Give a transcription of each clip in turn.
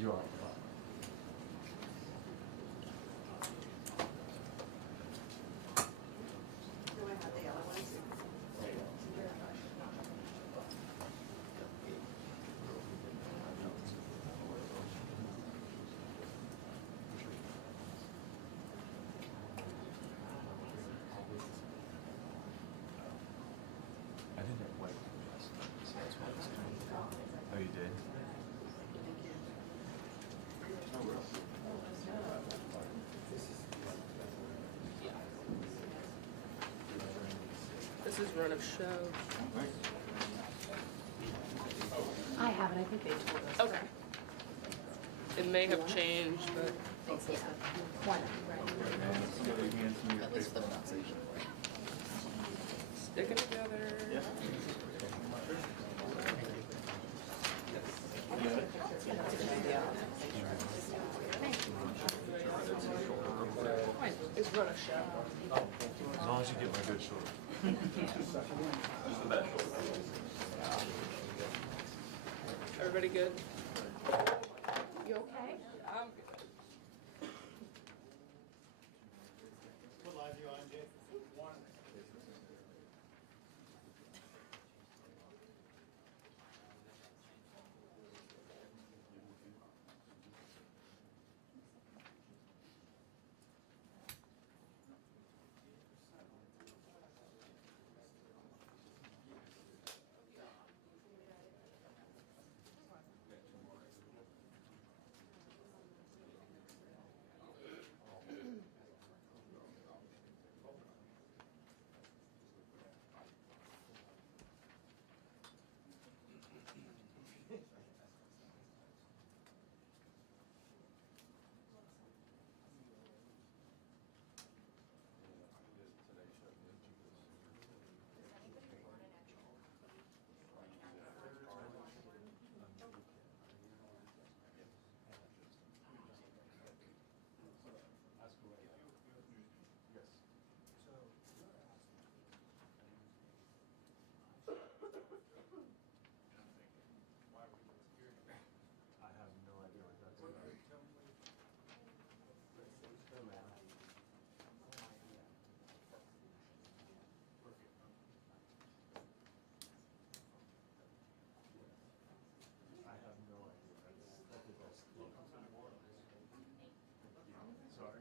You're all right. Do I have the yellow ones? I didn't have white last night, so that's why I was doing. Oh, you did? This is run of show. I haven't, I think they told us. Okay. It may have changed, but One, right? At least the pronunciation. sticking together. It's run of show. As long as you get my good short. Just the best shoulder. Everybody good? You okay? I'm good. What live are you on, Jay? One. Yes. I have no idea what that's about. I have no idea. That's the best. Sorry.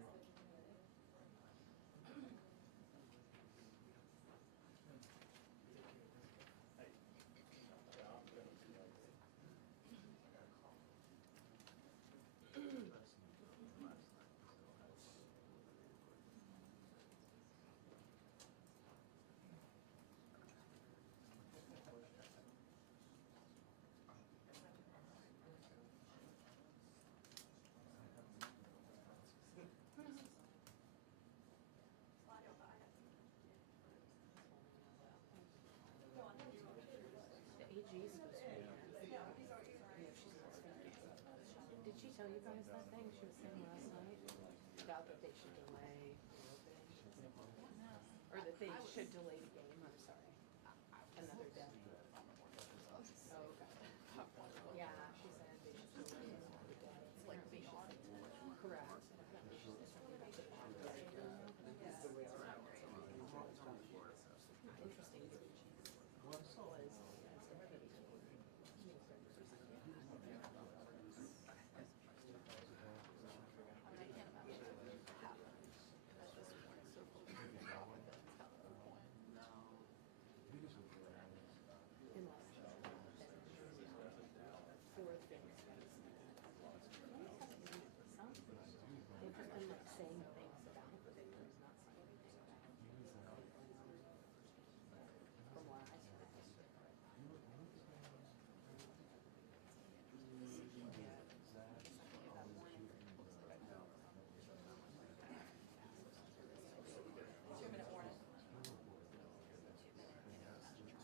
The AG is supposed to be here. Yeah, she's not speaking. Did she tell you guys that thing she was saying last night? About that they should delay the opening? Or that they should delay the game, I'm sorry. Another day. Oh, okay. Yeah, she said they should delay it another day. It's like the Correct. She said something about the interesting. Four things. They've just been like saying things about it, but there's not saying anything about it. From what I saw.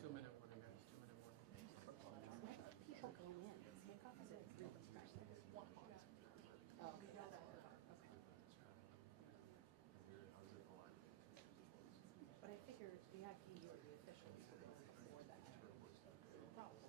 Two-minute warning, guys. 2-minute warning. Why do people go in? Takeoff is it? Oh, okay. Okay. But I figured the IP or the officials were going before that. Probably.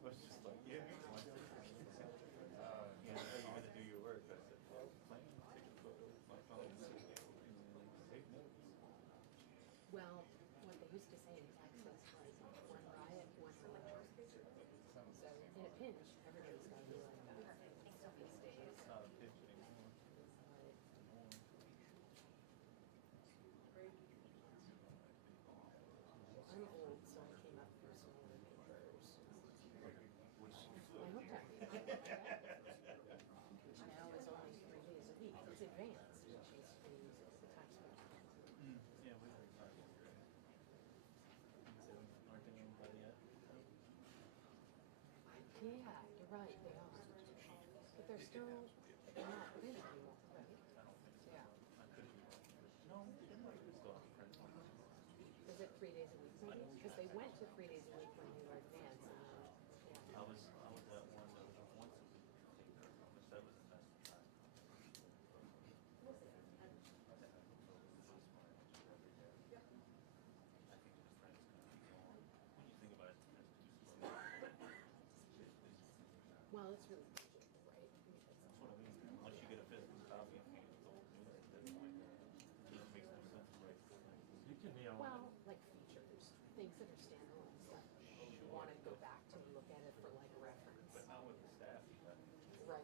was just like, yeah, how you gonna do your work? I said, well, plan, take a photo with my phone, take notes. Well, what they used to say in Texas was one riot, one religion. So in a pinch, everybody's got to be like that these days. It's not a pitch anymore. I'm old, so I came up through some older papers. Which I hooked up. Which now is only 3 days a week. It's advanced, which is the textbook. yeah, we were talking. Aren't they owned by yet? Yeah, you're right, they are. But they're still, they're not big anymore, right? I don't think so. Yeah. I could be wrong. No, they might still have print on it. Is it 3 days a week maybe? Because they went to 3 days a week when they were advanced. And then, I was at one that was once a week. Which that was the best time. I think the print's gonna be gone. When you think about it, it's too slow. well, it's really digital, right? That's what I mean. Once you get a physical copy, you can't get the whole thing. At that point, it just makes no sense, right? You can be on. Well, like features, things that are standalone stuff. You want to go back to look at it for like reference. But not with the staff. Right.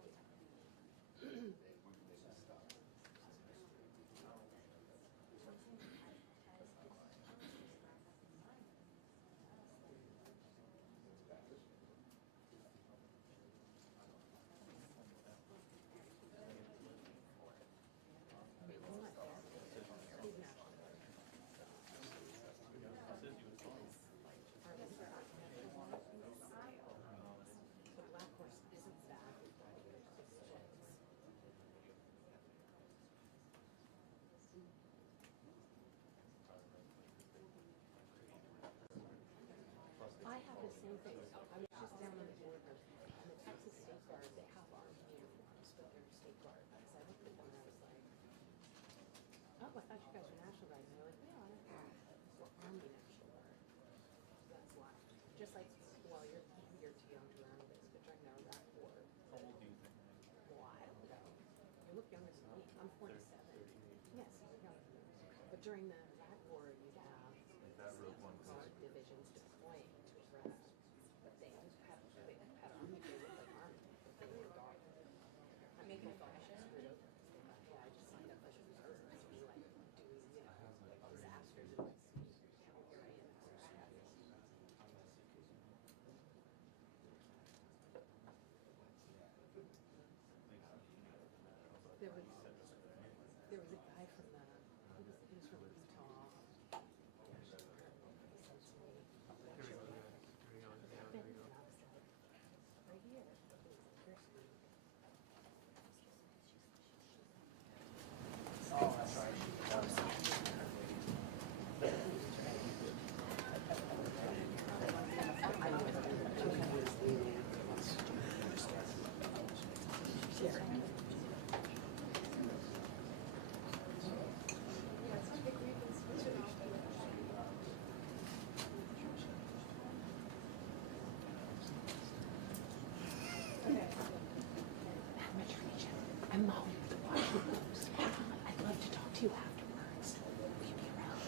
The Black Horse isn't that. I have the same thing. I was just down on the border, and the Texas State Guard, they have armed uniforms, but they're state guard. So I looked at them and I was like, oh, I thought you guys were National Guard. And they're like, yeah, I don't know. We're Army National Guard. That's why. Just like, well, you're too young to remember this, but during the Iraq War, How old do you think? well, I don't know. You look younger than me. I'm 47. Yes, you're younger. But during the Iraq War, you'd have guard divisions deploying to Iraq. But they had army, they looked like army, but they were guard. I mean, I thought I was screwed over. Yeah, I just signed up as a reserve to be like doing, like disasters and like Calgary and Iraq. There was a guy from he was from Utah. Right here. Oh, that's right. Yeah, it's like we've been switching off the I'm Molly with the Washington Post. I'd love to talk to you afterwards. Will you be around?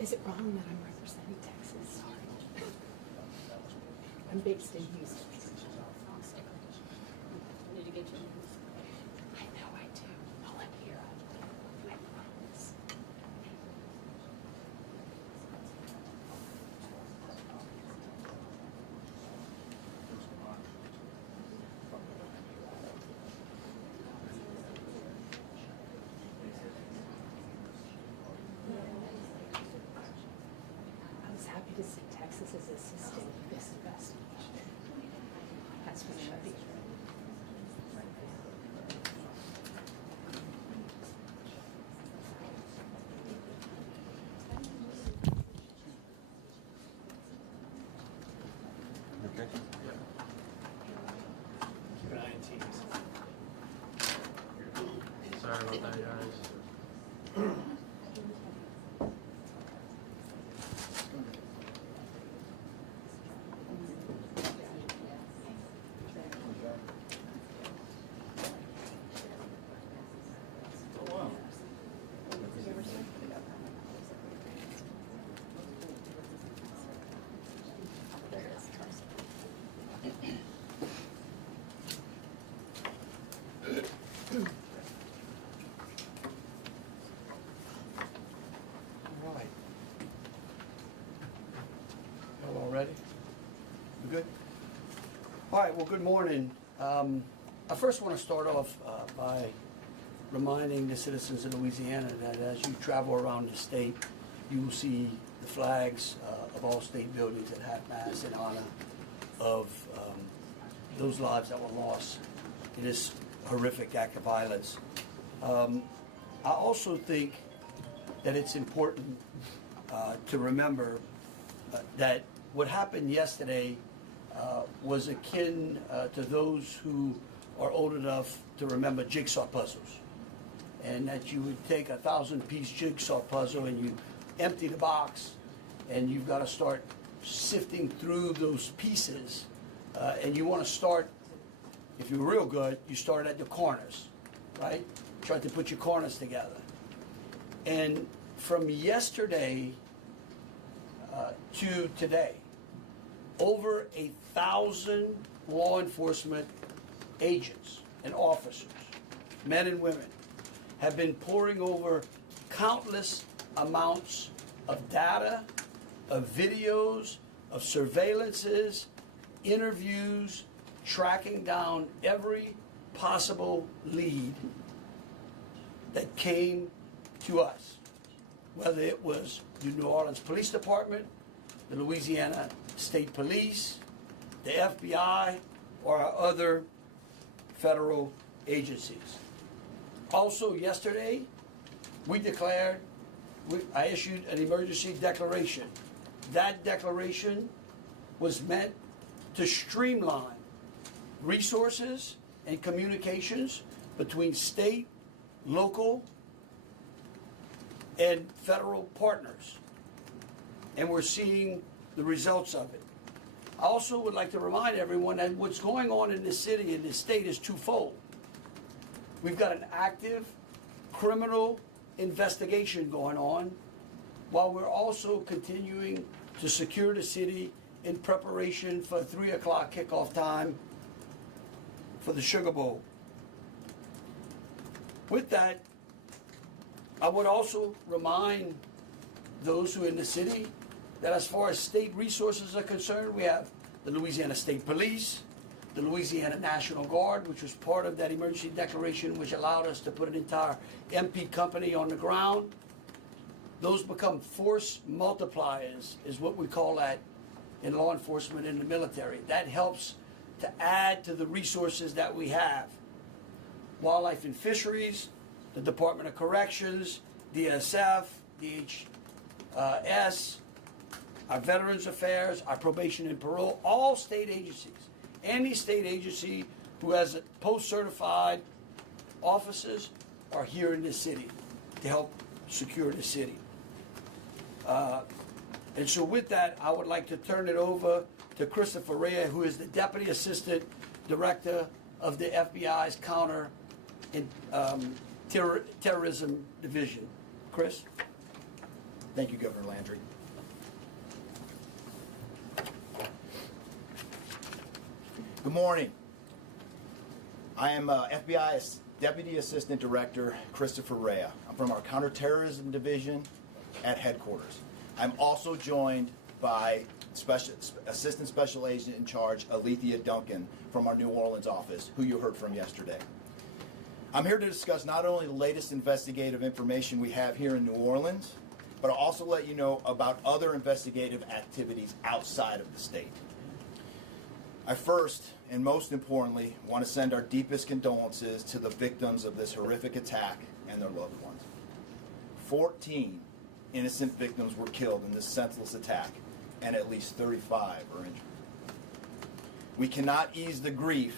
Is it wrong that I'm representing Texas? I'm based in Houston. Need to get you. I know I do. I'll let you hear it. I promise. I was happy to see Texas as assisting in this investigation. That's what should be. Okay. Keep an eye on Teams. Sorry about that, guys. Oh, wow. All right. Y'all all ready? We good? All right, well, good morning. I first want to start off by reminding the citizens of Louisiana that as you travel around the state, you will see the flags of all state buildings at half-mast in honor of those lives that were lost in this horrific act of violence. I also think that it's important to remember that what happened yesterday was akin to those who are old enough to remember jigsaw puzzles. And that you would take a 1,000-piece jigsaw puzzle and you empty the box and you've got to start sifting through those pieces. And you want to start, if you're real good, you start at the corners, right? Try to put your corners together. And from yesterday to today, over 1,000 law enforcement agents and officers, men and women, have been poring over countless amounts of data, of videos, of surveillances, interviews, tracking down every possible lead that came to us, whether it was the New Orleans Police Department, the Louisiana State Police, the FBI, or our other federal agencies. Also yesterday, I issued an emergency declaration. That declaration was meant to streamline resources and communications between state, local, and federal partners. And we're seeing the results of it. I also would like to remind everyone that what's going on in this city and this state is twofold. We've got an active criminal investigation going on, while we're also continuing to secure the city in preparation for 3 o'clock kickoff time for the Sugar Bowl. With that, I would also remind those who are in the city that as far as state resources are concerned, we have the Louisiana State Police, the Louisiana National Guard, which was part of that emergency declaration, which allowed us to put an entire MP company on the ground. Those become force multipliers, is what we call that in law enforcement and the military. That helps to add to the resources that we have. Wildlife and Fisheries, the Department of Corrections, DSF, DHS, our Veterans Affairs, our Probation and Parole, all state agencies. Any state agency who has post-certified officers are here in this city to help secure the city. And so with that, I would like to turn it over to Christopher Rea, who is the Deputy Assistant Director of the FBI's Counter Terrorism Division. Chris? Thank you, Governor Landry. Good morning. I am FBI Deputy Assistant Director Christopher Rea. I'm from our Counterterrorism Division at headquarters. I'm also joined by Assistant Special Agent in Charge Alethea Duncan from our New Orleans office, who you heard from yesterday. I'm here to discuss not only the latest investigative information we have here in New Orleans, but I'll also let you know about other investigative activities outside of the state. I first, and most importantly, want to send our deepest condolences to the victims of this horrific attack and their loved ones. 14 innocent victims were killed in this senseless attack, and at least 35 are injured. We cannot ease the grief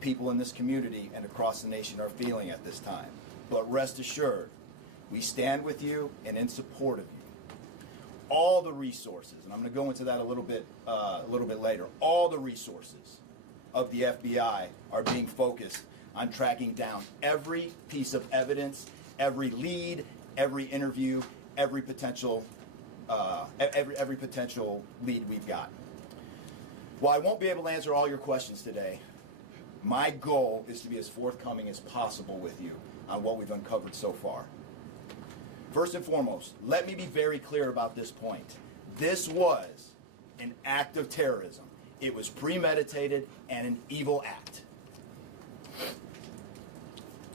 people in this community and across the nation are feeling at this time, but rest assured, we stand with you and in support of you. All the resources, and I'm going to go into that a little bit later, all the resources of the FBI are being focused on tracking down every piece of evidence, every lead, every interview, every potential lead we've got. While I won't be able to answer all your questions today, my goal is to be as forthcoming as possible with you on what we've uncovered so far. First and foremost, let me be very clear about this point. This was an act of terrorism. It was premeditated and an evil act.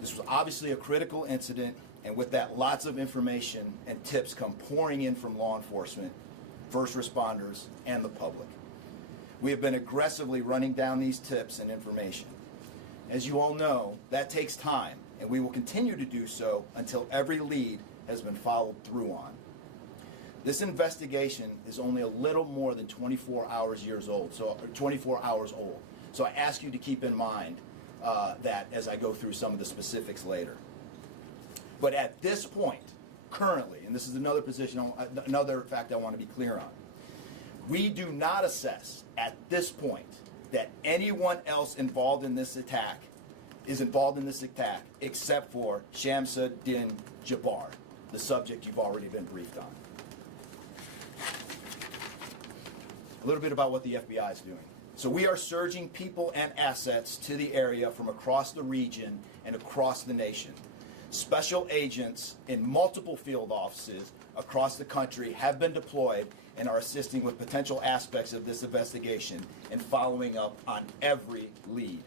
This was obviously a critical incident, and with that, lots of information and tips come pouring in from law enforcement, first responders, and the public. We have been aggressively running down these tips and information. As you all know, that takes time, and we will continue to do so until every lead has been followed through on. This investigation is only a little more than 24 hours old. So I ask you to keep in mind that as I go through some of the specifics later. But at this point, currently, and this is another fact I want to be clear on, we do not assess at this point that anyone else involved in this attack except for Shamsud-Din Jabbar, the subject you've already been briefed on. A little bit about what the FBI is doing. So we are surging people and assets to the area from across the region and across the nation. Special agents in multiple field offices across the country have been deployed and are assisting with potential aspects of this investigation and following up on every lead.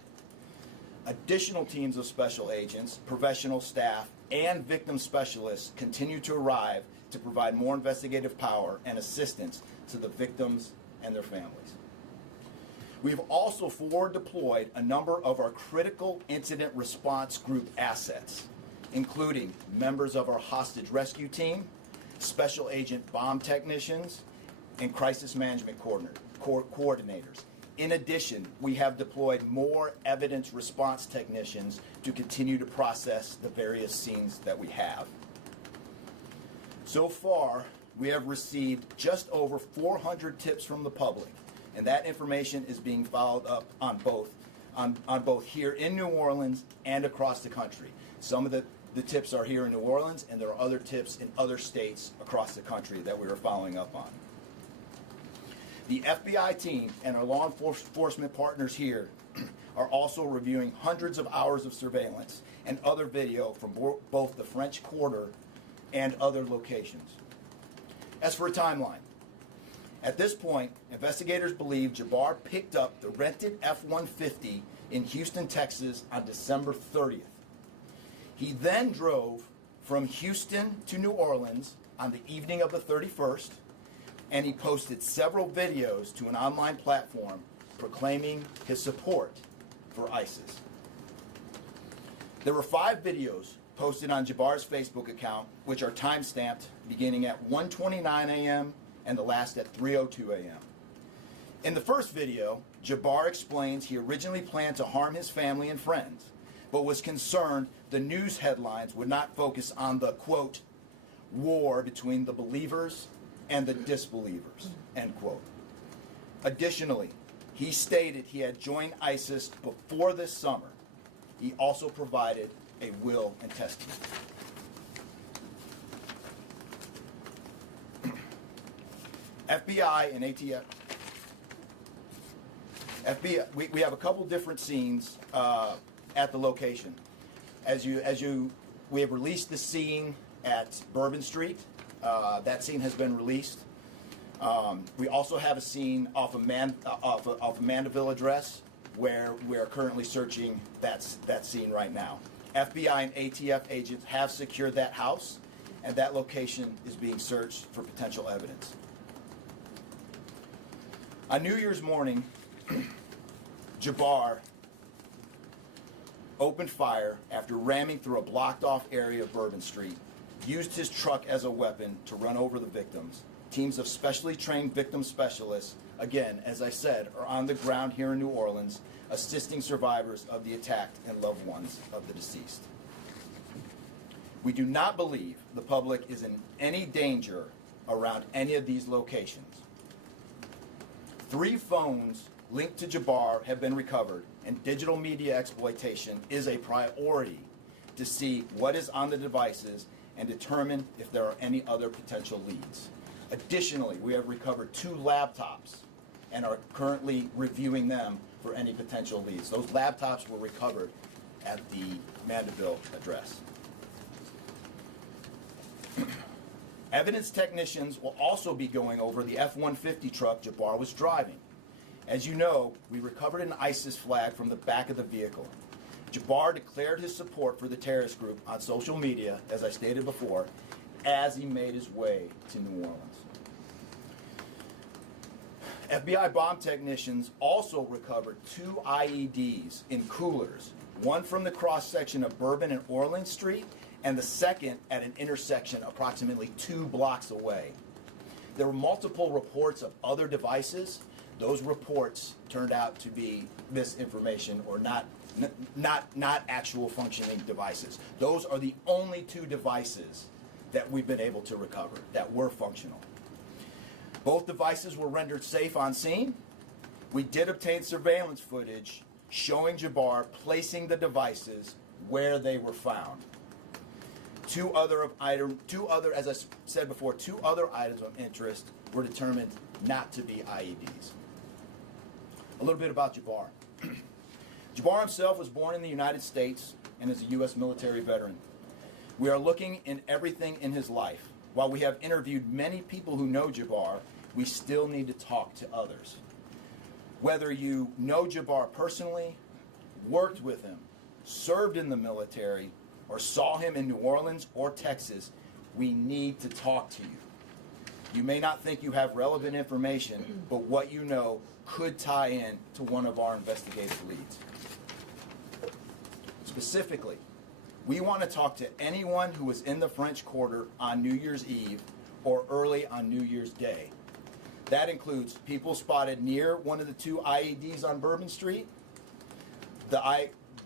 Additional teams of special agents, professional staff, and victim specialists continue to arrive to provide more investigative power and assistance to the victims and their families. We have also forward deployed a number of our critical incident response group assets, including members of our hostage rescue team, special agent bomb technicians, and crisis management coordinators. In addition, we have deployed more evidence response technicians to continue to process the various scenes that we have. So far, we have received just over 400 tips from the public, and that information is being followed up on both here in New Orleans and across the country. Some of the tips are here in New Orleans, and there are other tips in other states across the country that we are following up on. The FBI team and our law enforcement partners here are also reviewing hundreds of hours of surveillance and other video from both the French Quarter and other locations. As for a timeline, at this point, investigators believe Jabbar picked up the rented F-150 in Houston, Texas on December 30th. He then drove from Houston to New Orleans on the evening of the 31st, and he posted several videos to an online platform proclaiming his support for ISIS. There were 5 videos posted on Jabbar's Facebook account, which are time-stamped beginning at 1:29 a.m. and the last at 3:02 a.m. In the first video, Jabbar explains he originally planned to harm his family and friends, but was concerned the news headlines would not focus on the, quote, war between the believers and the disbelievers, end quote. Additionally, he stated he had joined ISIS before this summer. He also provided a will and testament. FBI and ATF. FBI, we have a couple different scenes at the location. We have released the scene at Bourbon Street. That scene has been released. We also have a scene off of Mandeville address where we are currently searching that scene right now. FBI and ATF agents have secured that house, and that location is being searched for potential evidence. On New Year's morning, Jabbar opened fire after ramming through a blocked-off area of Bourbon Street, used his truck as a weapon to run over the victims. Teams of specially trained victim specialists, again, as I said, are on the ground here in New Orleans, assisting survivors of the attack and loved ones of the deceased. We do not believe the public is in any danger around any of these locations. 3 phones linked to Jabbar have been recovered, and digital media exploitation is a priority to see what is on the devices and determine if there are any other potential leads. Additionally, we have recovered 2 laptops and are currently reviewing them for any potential leads. Those laptops were recovered at the Mandeville address. Evidence technicians will also be going over the F-150 truck Jabbar was driving. As you know, we recovered an ISIS flag from the back of the vehicle. Jabbar declared his support for the terrorist group on social media, as I stated before, as he made his way to New Orleans. FBI bomb technicians also recovered 2 IEDs in coolers, one from the cross-section of Bourbon and Orleans Street, and the second at an intersection approximately 2 blocks away. There were multiple reports of other devices. Those reports turned out to be misinformation or not actual functioning devices. Those are the only 2 devices that we've been able to recover that were functional. Both devices were rendered safe on scene. We did obtain surveillance footage showing Jabbar placing the devices where they were found. 2 other, as I said before, 2 other items of interest were determined not to be IEDs. A little bit about Jabbar. Jabbar himself was born in the United States and is a U.S. military veteran. We are looking in everything in his life. While we have interviewed many people who know Jabbar, we still need to talk to others. Whether you know Jabbar personally, worked with him, served in the military, or saw him in New Orleans or Texas, we need to talk to you. You may not think you have relevant information, but what you know could tie in to one of our investigative leads. Specifically, we want to talk to anyone who was in the French Quarter on New Year's Eve or early on New Year's Day. That includes people spotted near one of the 2 IEDs on Bourbon Street. The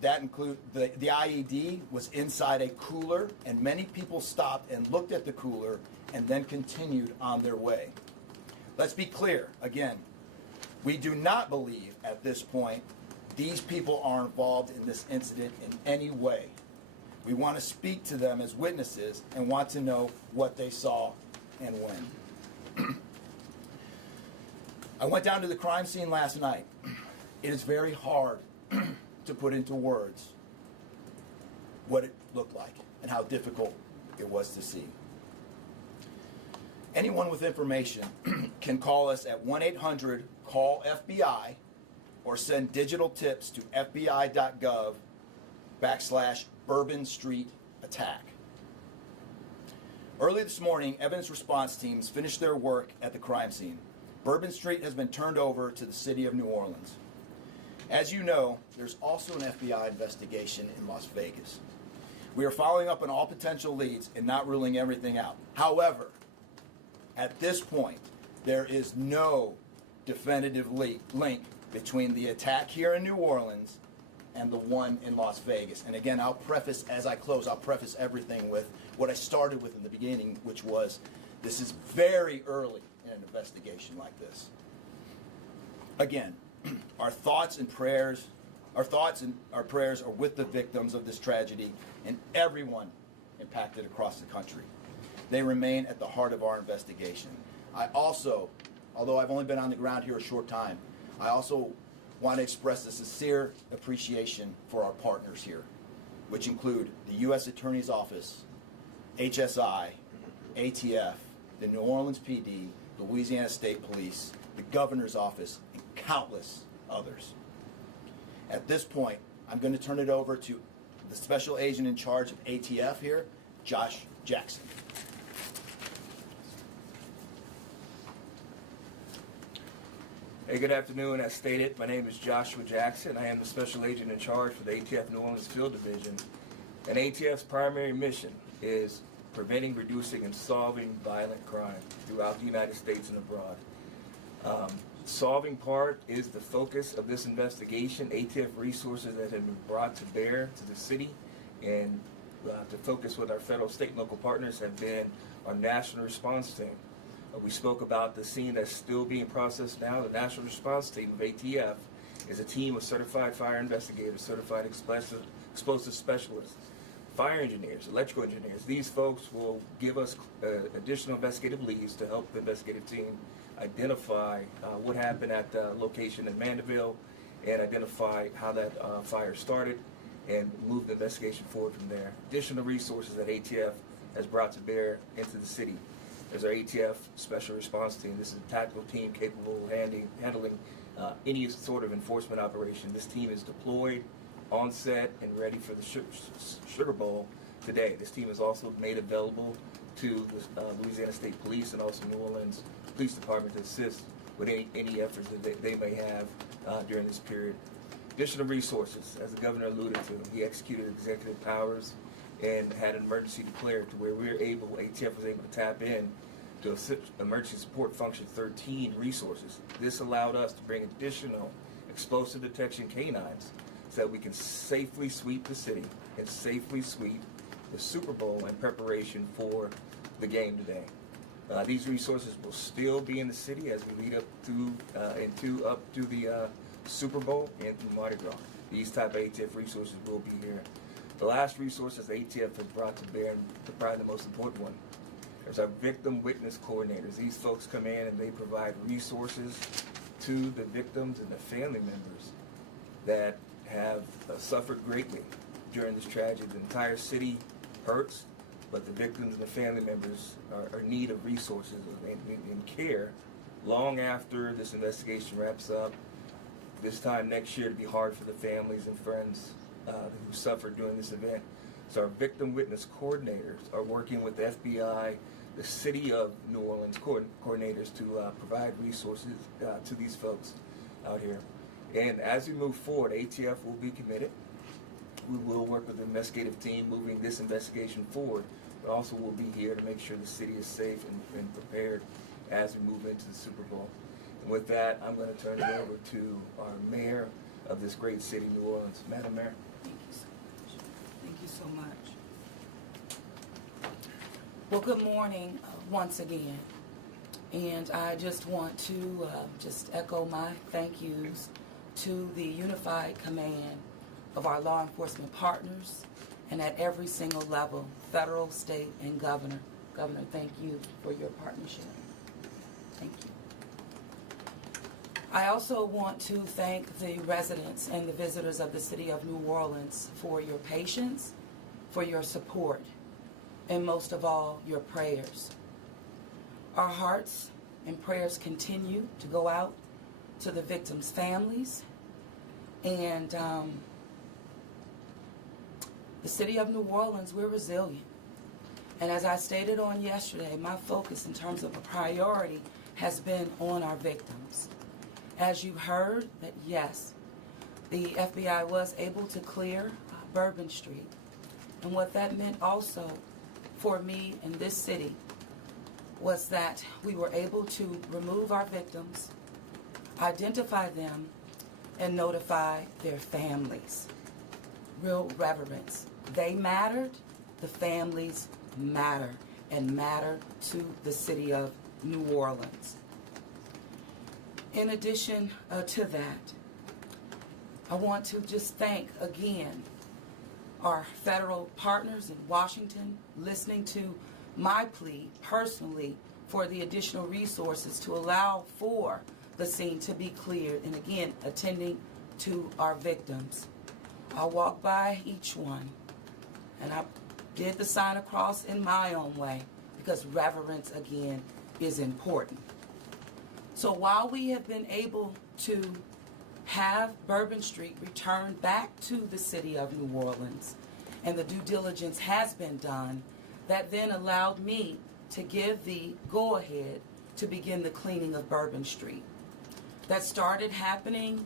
IED was inside a cooler, and many people stopped and looked at the cooler and then continued on their way. Let's be clear, again, we do not believe at this point these people are involved in this incident in any way. We want to speak to them as witnesses and want to know what they saw and when. I went down to the crime scene last night. It is very hard to put into words what it looked like and how difficult it was to see. Anyone with information can call us at 1-800-CALL-FBI or send digital tips to fbi.gov/Bourbon Street attack. Early this morning, evidence response teams finished their work at the crime scene. Bourbon Street has been turned over to the city of New Orleans. As you know, there's also an FBI investigation in Las Vegas. We are following up on all potential leads and not ruling everything out. However, at this point, there is no definitive link between the attack here in New Orleans and the one in Las Vegas. And again, I'll preface, as I close, I'll preface everything with what I started with in the beginning, which was this is very early in an investigation like this. Again, our thoughts and prayers Our thoughts and our prayers are with the victims of this tragedy and everyone impacted across the country. They remain at the heart of our investigation. I also, although I've only been on the ground here a short time, I also want to express a sincere appreciation for our partners here, which include the U.S. Attorney's Office, HSI, ATF, the New Orleans PD, the Louisiana State Police, the Governor's Office, and countless others. At this point, I'm going to turn it over to the Special Agent in charge of ATF here, Josh Jackson. Hey, good afternoon. As stated, my name is Joshua Jackson. I am the Special Agent in charge for the ATF New Orleans Field Division. And ATF's primary mission is preventing, reducing, and solving violent crime throughout the United States and abroad. Solving part is the focus of this investigation. ATF resources that have been brought to bear to the city and to focus with our federal, state, and local partners have been our national response team. We spoke about the scene that's still being processed now. The national response team of ATF is a team of certified fire investigators, certified explosive specialists, fire engineers, electrical engineers. These folks will give us additional investigative leads to help the investigative team identify what happened at the location in Mandeville and identify how that fire started and move the investigation forward from there. Additional resources that ATF has brought to bear into the city. There's our ATF Special Response Team. This is a tactical team capable of handling any sort of enforcement operation. This team is deployed, on set, and ready for the Sugar Bowl today. This team is also made available to the Louisiana State Police and also New Orleans Police Department to assist with any efforts that they may have during this period. Additional resources, as the governor alluded to, he executed executive powers and had an emergency declared to where ATF was able to tap in to Emergency Support Function 13 resources. This allowed us to bring additional explosive detection canines so that we can safely sweep the city and safely sweep the Super Bowl in preparation for the game today. These resources will still be in the city as we lead up to the Super Bowl and through Mardi Gras. These type of ATF resources will be here. The last resources the ATF has brought to bear, and probably the most important one, is our victim witness coordinators. These folks come in and they provide resources to the victims and the family members that have suffered greatly during this tragedy. The entire city hurts, but the victims and the family members are in need of resources and care long after this investigation wraps up. This time next year, to be hard for the families and friends who suffered during this event. So our victim witness coordinators are working with the FBI, the City of New Orleans coordinators to provide resources to these folks out here. And as we move forward, ATF will be committed. We will work with the investigative team moving this investigation forward, but also we'll be here to make sure the city is safe and prepared as we move into the Super Bowl. And with that, I'm going to turn it over to our mayor of this great city, New Orleans. Madam Mayor. Thank you so much. Well, good morning once again. And I just want to just echo my thank yous to the unified command of our law enforcement partners and at every single level, federal, state, and governor. Governor, thank you for your partnership. Thank you. I also want to thank the residents and the visitors of the city of New Orleans for your patience, for your support, and most of all, your prayers. Our hearts and prayers continue to go out to the victims' families, and the city of New Orleans, we're resilient. And as I stated on yesterday, my focus in terms of a priority has been on our victims. As you heard, that yes, the FBI was able to clear Bourbon Street. And what that meant also for me in this city was that we were able to remove our victims, identify them, and notify their families. Real reverence. They mattered, the families matter, and matter to the city of New Orleans. In addition to that, I want to just thank again our federal partners in Washington listening to my plea personally for the additional resources to allow for the scene to be cleared, and again, attending to our victims. I walked by each one, and I did the sign of cross in my own way, because reverence, again, is important. So while we have been able to have Bourbon Street returned back to the city of New Orleans, and the due diligence has been done, that then allowed me to give the go-ahead to begin the cleaning of Bourbon Street. That started happening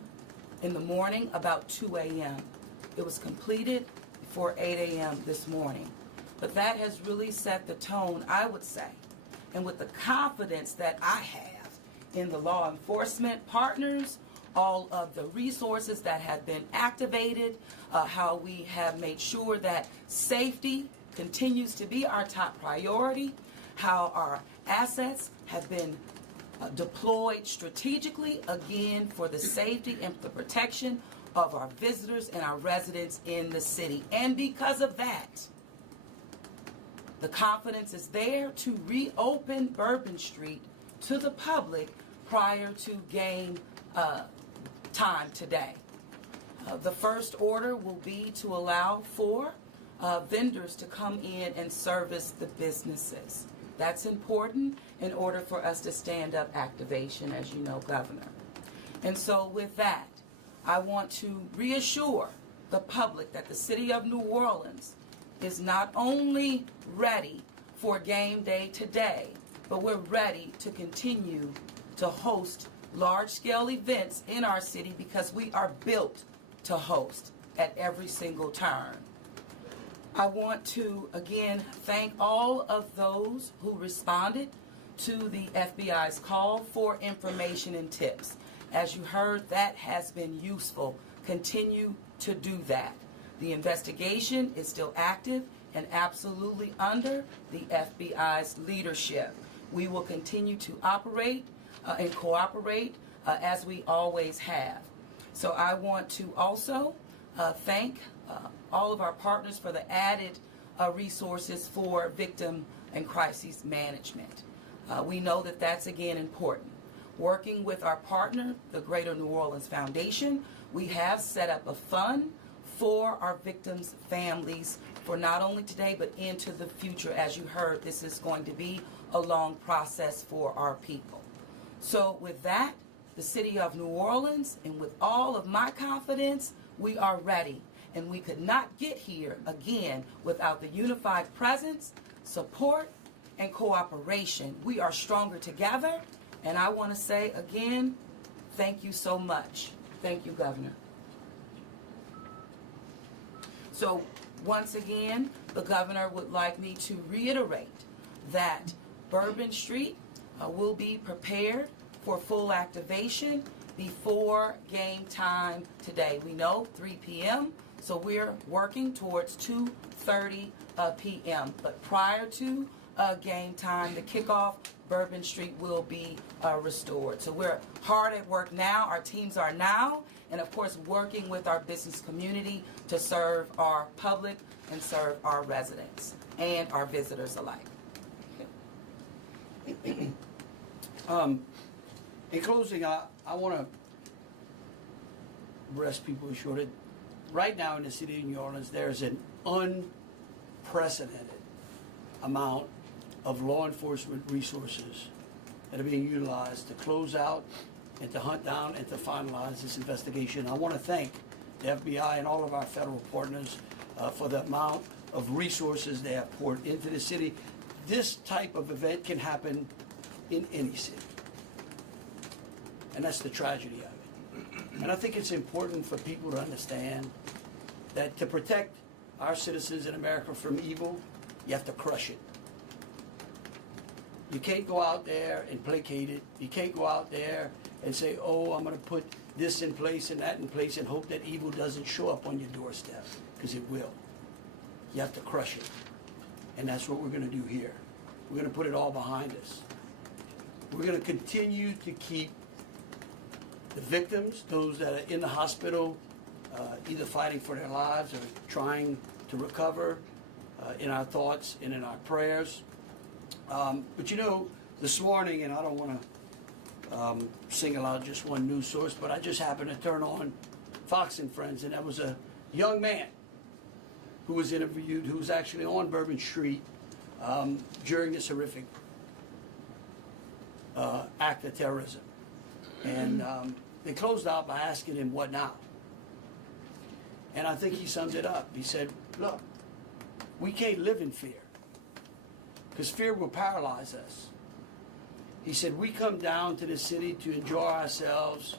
in the morning about 2 a.m. It was completed before 8 a.m. this morning. But that has really set the tone, I would say, and with the confidence that I have in the law enforcement partners, all of the resources that have been activated, how we have made sure that safety continues to be our top priority, how our assets have been deployed strategically, again, for the safety and the protection of our visitors and our residents in the city. And because of that, the confidence is there to reopen Bourbon Street to the public prior to game time today. The first order will be to allow for vendors to come in and service the businesses. That's important in order for us to stand up activation, as you know, Governor. And so with that, I want to reassure the public that the city of New Orleans is not only ready for game day today, but we're ready to continue to host large-scale events in our city because we are built to host at every single turn. I want to, again, thank all of those who responded to the FBI's call for information and tips. As you heard, that has been useful. Continue to do that. The investigation is still active and absolutely under the FBI's leadership. We will continue to operate and cooperate as we always have. So I want to also thank all of our partners for the added resources for victim and crisis management. We know that that's, again, important. Working with our partner, the Greater New Orleans Foundation, we have set up a fund for our victims' families for not only today but into the future. As you heard, this is going to be a long process for our people. So with that, the city of New Orleans, and with all of my confidence, we are ready. And we could not get here, again, without the unified presence, support, and cooperation. We are stronger together. And I want to say, again, thank you so much. Thank you, Governor. So, once again, the Governor would like me to reiterate that Bourbon Street will be prepared for full activation before game time today. We know 3 p.m., so we're working towards 2:30 p.m. But prior to game time, the kickoff, Bourbon Street will be restored. So we're hard at work now. Our teams are now, and of course, working with our business community to serve our public and serve our residents and our visitors alike. In closing, I want to rest people assured that right now in the city of New Orleans, there's an unprecedented amount of law enforcement resources that are being utilized to close out and to hunt down and to finalize this investigation. I want to thank the FBI and all of our federal partners for the amount of resources they have poured into the city. This type of event can happen in any city. And that's the tragedy of it. And I think it's important for people to understand that to protect our citizens in America from evil, you have to crush it. You can't go out there and placate it. You can't go out there and say, oh, I'm going to put this in place and that in place and hope that evil doesn't show up on your doorstep, because it will. You have to crush it. And that's what we're going to do here. We're going to put it all behind us. We're going to continue to keep the victims, those that are in the hospital, either fighting for their lives or trying to recover, in our thoughts and in our prayers. But you know, this morning, and I don't want to single out just one news source, but I just happened to turn on Fox and Friends, and that was a young man who was interviewed, who was actually on Bourbon Street during this horrific act of terrorism. And they closed out by asking him, what now? And I think he summed it up. He said, look, we can't live in fear, because fear will paralyze us. He said, we come down to the city to enjoy ourselves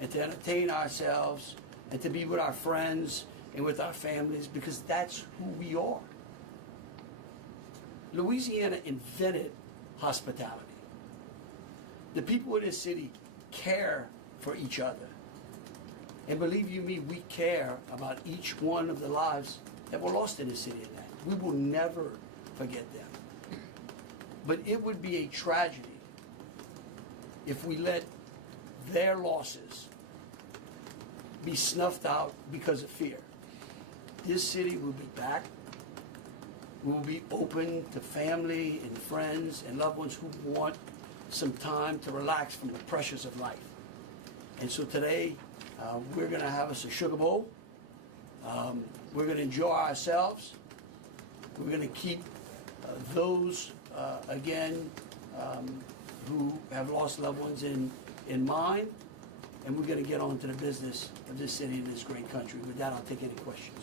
and to entertain ourselves and to be with our friends and with our families, because that's who we are. Louisiana invented hospitality. The people of this city care for each other. And believe you me, we care about each one of the lives that were lost in this city and that. We will never forget them. But it would be a tragedy if we let their losses be snuffed out because of fear. This city will be back. We will be open to family and friends and loved ones who want some time to relax from the pressures of life. And so today, we're going to have us a sugar bowl. We're going to enjoy ourselves. We're going to keep those, again, who have lost loved ones in mind. And we're going to get on to the business of this city and this great country. With that, I'll take any questions.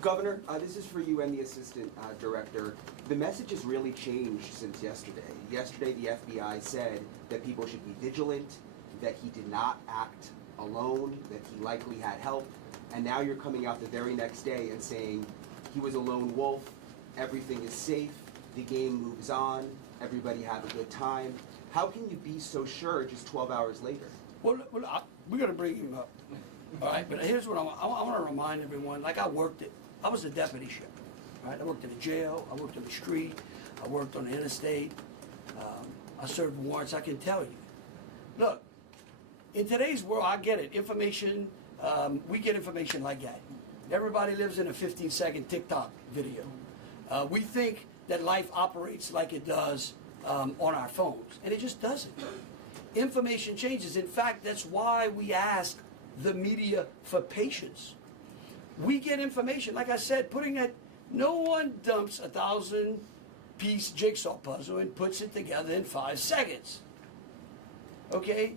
Governor, this is for you and the Assistant Director. The message has really changed since yesterday. Yesterday, the FBI said that people should be vigilant, that he did not act alone, that he likely had help, and now you're coming out the very next day and saying he was a lone wolf, everything is safe, the game moves on, everybody have a good time. How can you be so sure just 12 hours later? Well, we're going to bring him up. All right, but here's what I want to remind everyone. Like I was a deputy sheriff. Right, I worked in a jail. I worked on the street. I worked on the interstate. I served warrants. I can tell you. Look, in today's world, I get it. Information, we get information like that. Everybody lives in a 15-second TikTok video. We think that life operates like it does on our phones, and it just doesn't. Information changes. In fact, that's why we ask the media for patience. We get information, like I said, no one dumps a 1,000-piece jigsaw puzzle and puts it together in 5 seconds. Okay?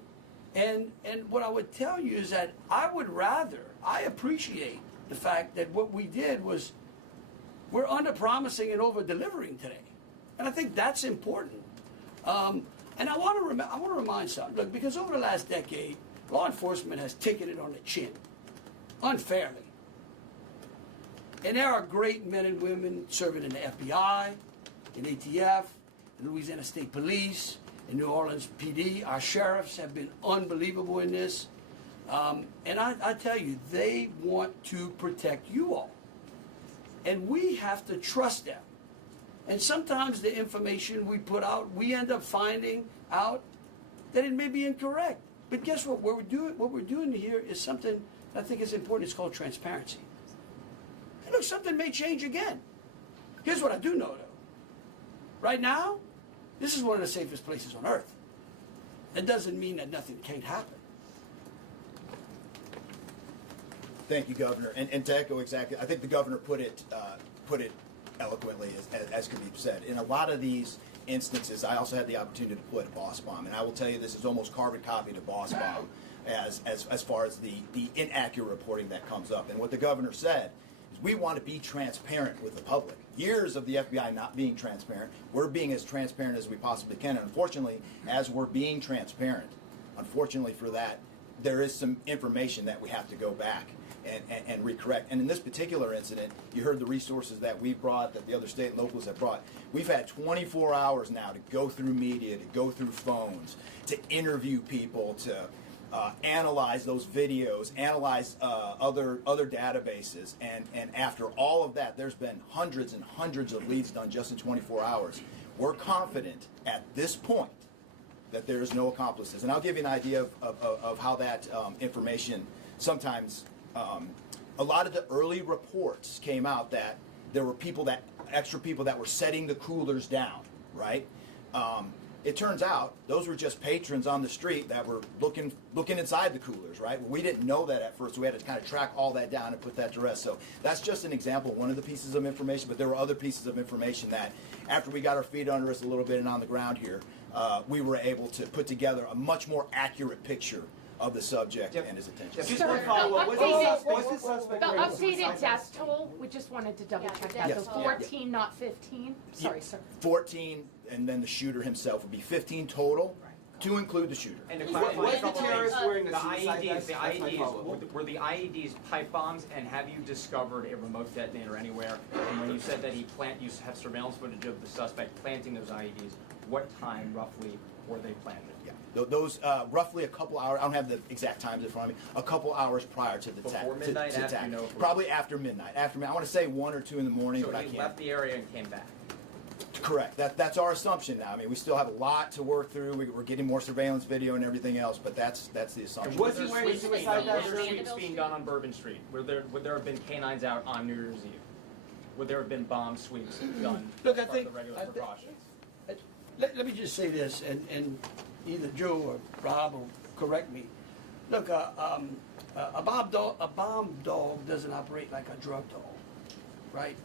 And what I would tell you is that I appreciate the fact that what we did was we're under-promising and over-delivering today. And I think that's important. And I want to remind something. Look, because over the last decade, law enforcement has taken it on the chin, unfairly. And there are great men and women serving in the FBI, in ATF, in Louisiana State Police, in New Orleans PD. Our sheriffs have been unbelievable in this. And I tell you, they want to protect you all. And we have to trust them. And sometimes the information we put out, we end up finding out that it may be incorrect. But guess what? What we're doing here is something I think is important. It's called transparency. And look, something may change again. Here's what I do know, though. Right now, this is one of the safest places on earth. That doesn't mean that nothing can't happen. Thank you, Governor. And to echo exactly, I think the Governor put it eloquently, as can be said. In a lot of these instances, I also had the opportunity to put boss bomb, and I will tell you this is almost carbon copy to boss bomb as far as the inaccurate reporting that comes up. And what the Governor said is we want to be transparent with the public. Years of the FBI not being transparent, we're being as transparent as we possibly can. And unfortunately, as we're being transparent, unfortunately for that, there is some information that we have to go back and recorrect. And in this particular incident, you heard the resources that we brought, that the other state and locals have brought. We've had 24 hours now to go through media, to go through phones, to interview people, to analyze those videos, analyze other databases. And after all of that, there's been hundreds and hundreds of leads done just in 24 hours. We're confident at this point that there is no accomplices. And I'll give you an idea of how that information sometimes a lot of the early reports came out that there were extra people that were setting the coolers down, right? It turns out those were just patrons on the street that were looking inside the coolers, right? Well, we didn't know that at first, so we had to kind of track all that down and put that to rest. So that's just an example, one of the pieces of information, but there were other pieces of information that after we got our feet under us a little bit and on the ground here, we were able to put together a much more accurate picture of the subject and his attention. Just one follow-up. Was the suspect The wearing a updated suicide death vest? toll, we just wanted to double check that, Yes. so 14, not 15? Sorry, sir. 14, and then the shooter himself would be 15 total, to include the shooter. And to Was clarify, the terrorist wearing a the suicide IEDs, vest? the That's my IEDs, follow-up. were the IEDs pipe bombs, and have you discovered a remote detonator anywhere? And when you said that you have surveillance footage of the suspect planting those IEDs, what time roughly were they planted? Yeah, those roughly a couple hours. I don't have the exact times in front of me. A couple hours prior to the Before midnight, after, attack. you know, if it Probably after midnight. After midnight. I want to say 1 or 2 in the morning, So but I he can't. left the area and came back. Correct. That's our assumption now. I mean, we still have a lot to work through. We're getting more surveillance video and everything else, but that's the assumption. Was he wearing a suicide vest? Were there sweeps being done on Bourbon Street? Would there have been canines out on New Year's Eve? Would there have been bomb sweeps done? Look, I as part of think- the regular I think- precautions. Let me just say this, and either Joe or Rob will correct me. Look, a bomb dog doesn't operate like a drug dog, right?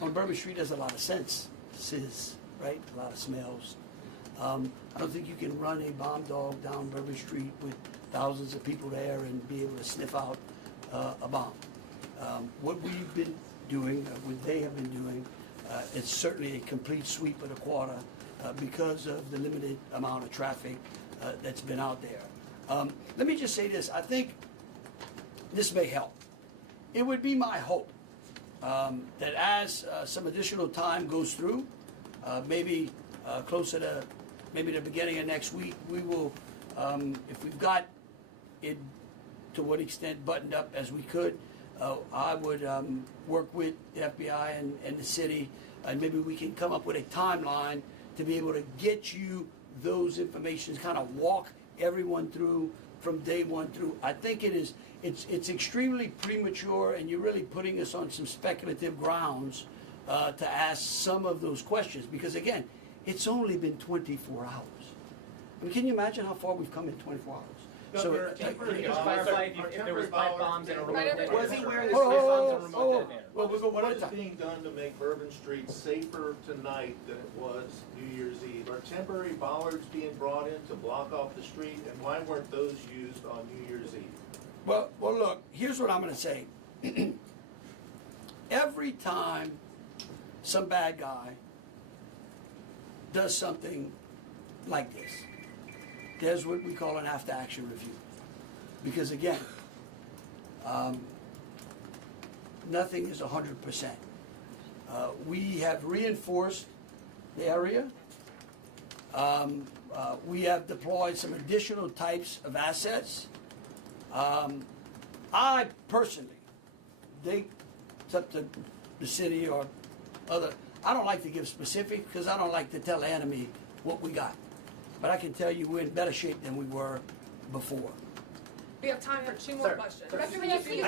On Bourbon Street, there's a lot of senses, right? A lot of smells. I don't think you can run a bomb dog down Bourbon Street with thousands of people there and be able to sniff out a bomb. What we've been doing, what they have been doing, it's certainly a complete sweep of the quarter because of the limited amount of traffic that's been out there. Let me just say this. I think this may help. It would be my hope that as some additional time goes through, maybe closer to maybe the beginning of next week, we will, if we've got it to what extent buttoned up as we could, I would work with the FBI and the city, and maybe we can come up with a timeline to be able to get you those information, kind of walk everyone through from day one through. I think it's extremely premature, and you're really putting us on some speculative grounds to ask some of those questions, because again, it's only been 24 hours. I mean, can you imagine how far we've come in 24 hours? Just clarify if there was pipe bombs and a remote detonator. Was he wearing a Pipe suicide bombs vest? and a remote detonator. Well, we'll go one at What a is time. being done to make Bourbon Street safer tonight than it was New Year's Eve? Are temporary bollards being brought in to block off the street, and why weren't those used on New Year's Eve? Well, look, here's what I'm going to say. Every time some bad guy does something like this, there's what we call an after-action review. Because again, nothing is 100%. We have reinforced the area. We have deployed some additional types of assets. I personally think it's up to the city or other. I don't like to give specifics because I don't like to tell the enemy what we got. But I can tell you we're in better shape than we were before. We have time for 2 more questions. Can you speak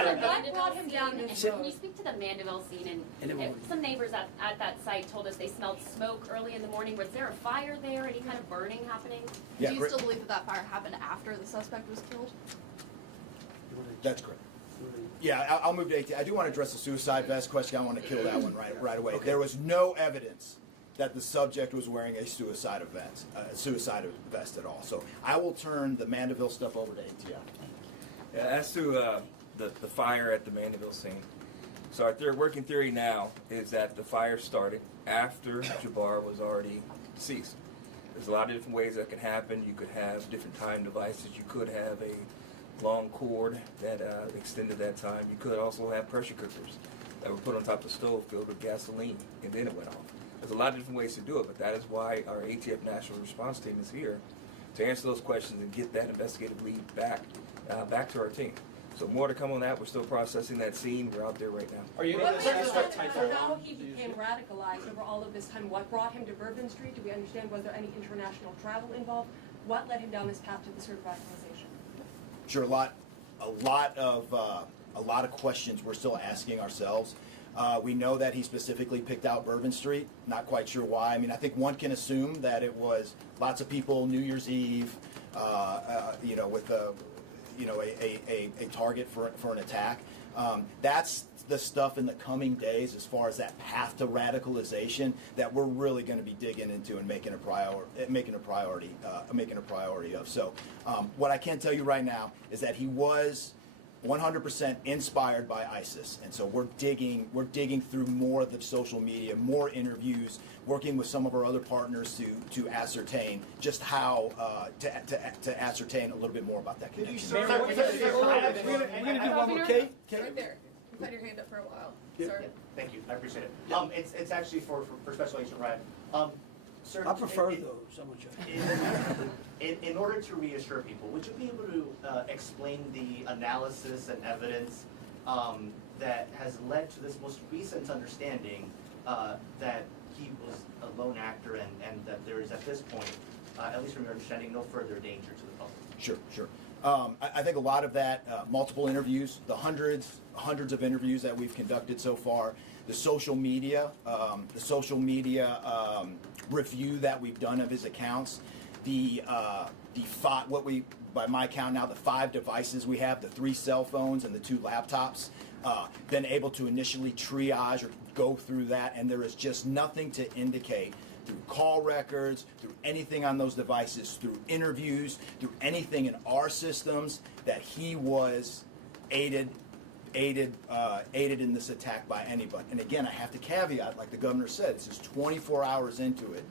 to the Mandeville scene? And some neighbors at that site told us they smelled smoke early in the morning. Was there a fire there? Any kind of burning happening? Yeah, Do you still believe that that fire happened after the suspect was killed? That's correct. Yeah, I'll move to 18. I do want to address the suicide vest question. I want to kill that one right away. Okay. There was no evidence that the subject was wearing a suicide vest at all. So I will turn the Mandeville stuff over to ATF. Yeah, as to the fire at the Mandeville scene, so our working theory now is that the fire started after Jabbar was already deceased. There's a lot of different ways that can happen. You could have different time devices. You could have a long cord that extended that time. You could also have pressure cookers that were put on top of the stove filled with gasoline, and then it went off. There's a lot of different ways to do it, but that is why our ATF National Response Team is here to answer those questions and get that investigative lead back to our team. So more to come on that. We're still processing that scene. We're out there right now. Are you What able we to understand type for of how he became radicalized over all of this time, what brought him to Bourbon Street? Do we understand, was there any international travel involved? What led him down this path to this sort of radicalization? sure a lot of questions we're still asking ourselves. We know that he specifically picked out Bourbon Street. Not quite sure why. I mean, I think one can assume that it was lots of people New Year's Eve, with a target for an attack. That's the stuff in the coming days, as far as that path to radicalization, that we're really going to be digging into and making a priority of. So, what I can tell you right now is that he was 100% inspired by ISIS, and so we're digging through more of the social media, more interviews, working with some of our other partners to ascertain just how to ascertain a little bit more about that connection. We're going to do one more. Kate? Right there. You've had your hand up for a while. Yeah. Sorry. Thank you, I appreciate it. Yeah. It's actually for Special Agent Ryan. Sir, I prefer those, someone check. In order to reassure people, would you be able to explain the analysis and evidence that has led to this most recent understanding that he was a lone actor and that there is at this point, at least from your understanding, no further danger to the public? Sure. I think a lot of that, multiple interviews, the hundreds of interviews that we've conducted so far, the social media review that we've done of his accounts, by my count now, the 5 devices we have, the 3 cell phones and the 2 laptops, been able to initially triage or go through that, and there is just nothing to indicate through call records, through anything on those devices, through interviews, through anything in our systems, that he was aided in this attack by anybody. And again, I have to caveat, like the governor said, this is 24 hours into it,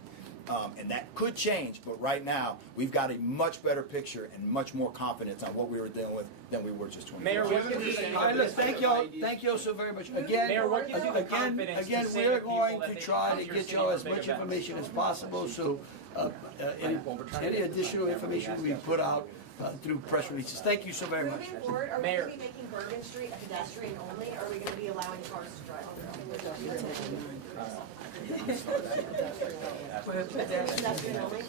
and that could change. But right now, we've got a much better picture and much more confidence on what we were dealing with than we were just 24 hours. Mayor, All right, look, thank y'all so very much. Again, Mayor, what gives you the confidence to say we're to people going that to they try come to to your get city y'all for as big much events? information as possible. So, any additional information we put out through press releases. Thank you so very much. Moving forward, are we Mayor. going to be making Bourbon Street a pedestrian only, or are we going to be allowing cars to drive through? Pedestrian only?